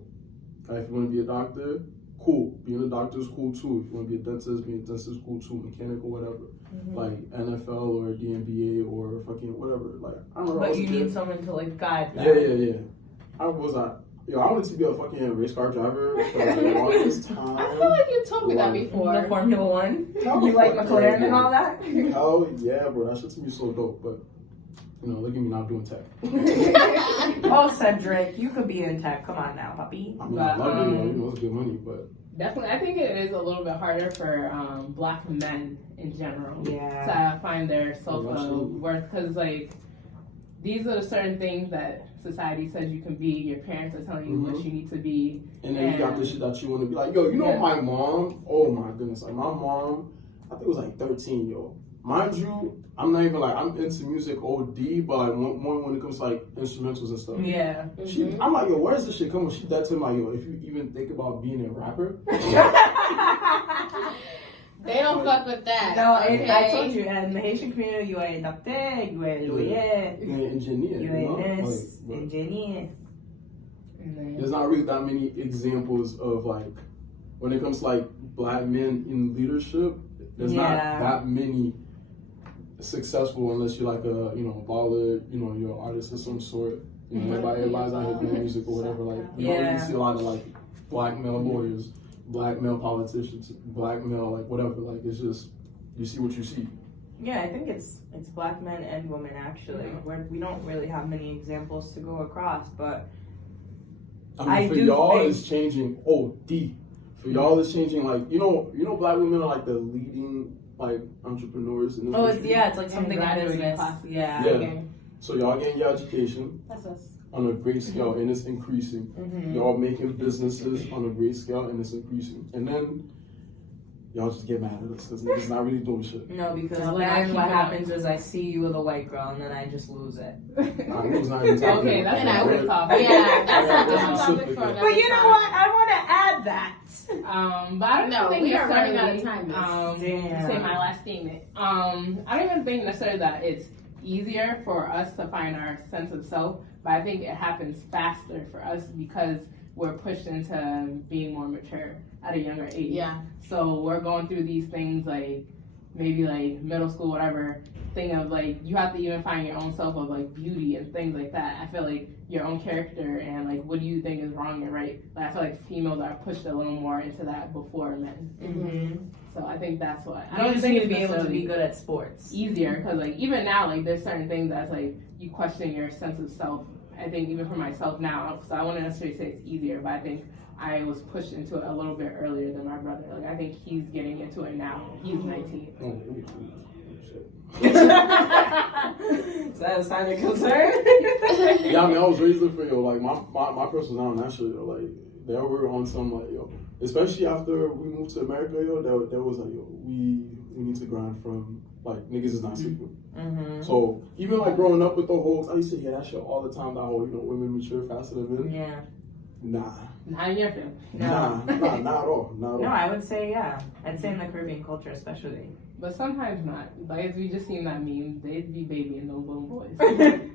if you want to be a doctor, cool. Being a doctor is cool, too. If you want to be a dentist, being a dentist is cool, too. Mechanical, whatever. Like NFL or the NBA or fucking whatever. Like, I don't know. But you need someone to like guide that. Yeah. I wanted to be a fucking race car driver for like the longest time. I feel like you told me that before. The Formula One. You like McLaren and all that? Hell yeah, bro. That shit's gonna be so dope. But look at me now doing tech. Oh, Cedric, you could be in tech. Come on now, puppy. I mean, I love it. It's good money, but. Definitely, I think it is a little bit harder for Black men in general to find their self-worth, because like these are certain things that society says you can be. Your parents are telling you what you need to be, and then you got this shit that you want to be like, yo, my mom. Oh my goodness, like my mom, I think it was like 13, yo. Mind you, I'm not even like, I'm into music OD, but like more when it comes to like instrumentals and stuff. Yeah. I'm like, yo, where's this shit coming? She dead to me, like, yo, if you even think about being a rapper. They don't fuck with that. No, okay. I told you, in the Haitian community, you are a doctor, you are a lawyer, you are engineer. You are a nurse, engineer. There's not really that many examples of like, when it comes to like Black men in leadership, there's not that many successful unless you're like a baller, you're an artist of some sort. Everybody's out here playing music or whatever. Like you don't really see a lot of like Black male lawyers, Black male politicians, Black male like whatever. Like it's just you see what you see. Yeah, I think it's black men and women actually. We don't really have many examples to go across, but I mean, for y'all, it's changing. For y'all, it's changing. Like you know, black women are like the leading like entrepreneurs in this industry. It's like something in business. Yeah. Okay. So y'all getting your education. That's us. On a great scale, and it's increasing. Y'all making businesses on a great scale, and it's increasing. And then y'all just get mad at us because niggas not really doing shit. No, because then what happens is I see you with a white girl, and then I just lose it. Who's not even talking Okay, that's not a good topic. Yeah, that's a different topic for another But you know what? I want to add that. But I don't think we are running out necessarily, of time. to say my last statement. I don't even think necessarily that it's easier for us to find our sense of self, but I think it happens faster for us because we're pushed into being more mature at a younger age. Yeah. So we're going through these things like maybe like middle school, whatever, thing of like you have to even find your own self of like beauty and things like that. I feel like your own character and like what do you think is wrong and right. Like I feel like females are pushed a little more into that before men. So I think that's what. I don't just need to be able to be good at sports. Easier because like even now like there's certain things that's like you question your sense of self. I think even for myself now, so I wouldn't necessarily say it's easier, but I think I was pushed into it a little bit earlier than my brother. Like I think he's getting into it now. He's 19. Is that a sign of concern? Yeah, I mean, I was raised for like my person on that shit. Like they were on some like especially after we moved to America, there was like we need to grind from like niggas is not sleeping. So even like growing up with the whole, I used to hear that shit all the time. That whole women mature faster than men. Yeah. Not in your family. Nah, not at all. Not at all. No, I would say yeah. I'd say in the Caribbean culture especially. But sometimes not. Like as we just seen that meme, they'd be babying those little boys.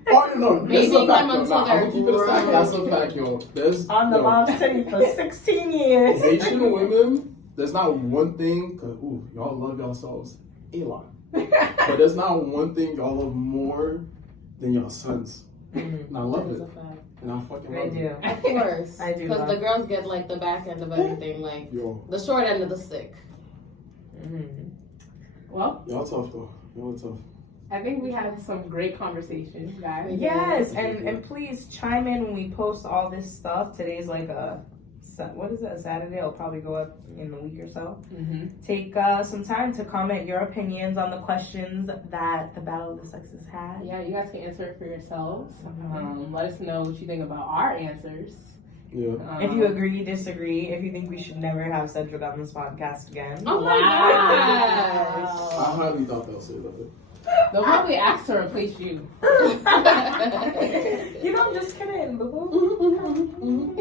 Oh no, Babying them until they're grown. That's a fact, yo. There's on the mom's titty for 16 years. Haitian women, there's not one thing. Cause y'all love yourselves a lot. But there's not one thing y'all love more than your sons. And I love it. And I fucking love it. Of course. I do. Because the girls get like the back end of everything, like the short end of the stick. Well, y'all tough though. Y'all tough. I think we had some great conversations, guys. Yes, and please chime in when we post all this stuff. Today's like a Saturday. It'll probably go up in a week or so. Take some time to comment your opinions on the questions that the Battle of the Sexes had. Yeah, you guys can answer it for yourselves. Let us know what you think about our answers. Yeah. If you agree, disagree, if you think we should never have Cedric on this podcast again. Oh my gosh. I highly thought they'll say that. They'll probably ask to replace you. You know, I'm just kidding, boo-boo.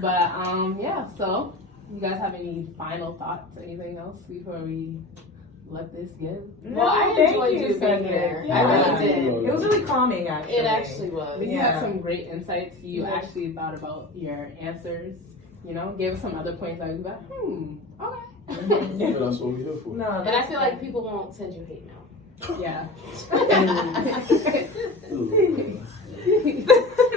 But yeah, so you guys have any final thoughts, anything else before we let this go? Well, I enjoyed you being here. Yeah. I really did. It was really calming, actually. It actually was. You had some great insights. You actually thought about your answers. Gave us some other points. I was like, okay. Yeah, that's what we're here for. No, and I feel like people won't send you hate mail. Yeah.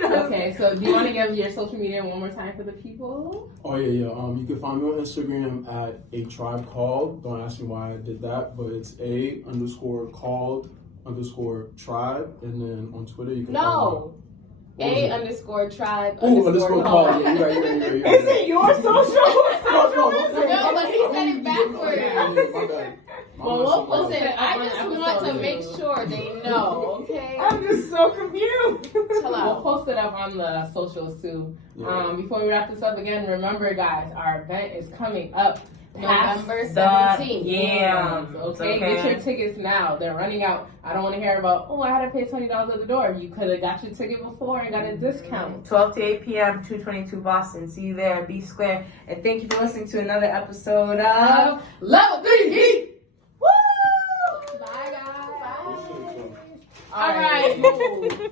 Okay, so do you want to give your social media one more time for the people? Oh yeah. You can find me on Instagram at A Tribe Called. Don't ask me why I did that, but it's A_called_tribe, and then on Twitter you can find me. A_tribe_called. Yeah, you're right. Is it your social? No, but he said it backwards. Well, listen, I just want to make sure they know, okay? I'm just so confused. Chill out. We'll post it up on the socials too. Yeah. Before we wrap this up again, remember guys, our event is coming up. November 17th. Yeah. Okay, get your tickets now. They're running out. I don't want to hear about, I had to pay $20 at the door. You could have got your ticket before and got a discount. 12 to 8 p.m., 222 Boston. See you there, B Square. And thank you for listening to another episode of Level 3 Heat. Woo! Bye, guys. Bye. All right.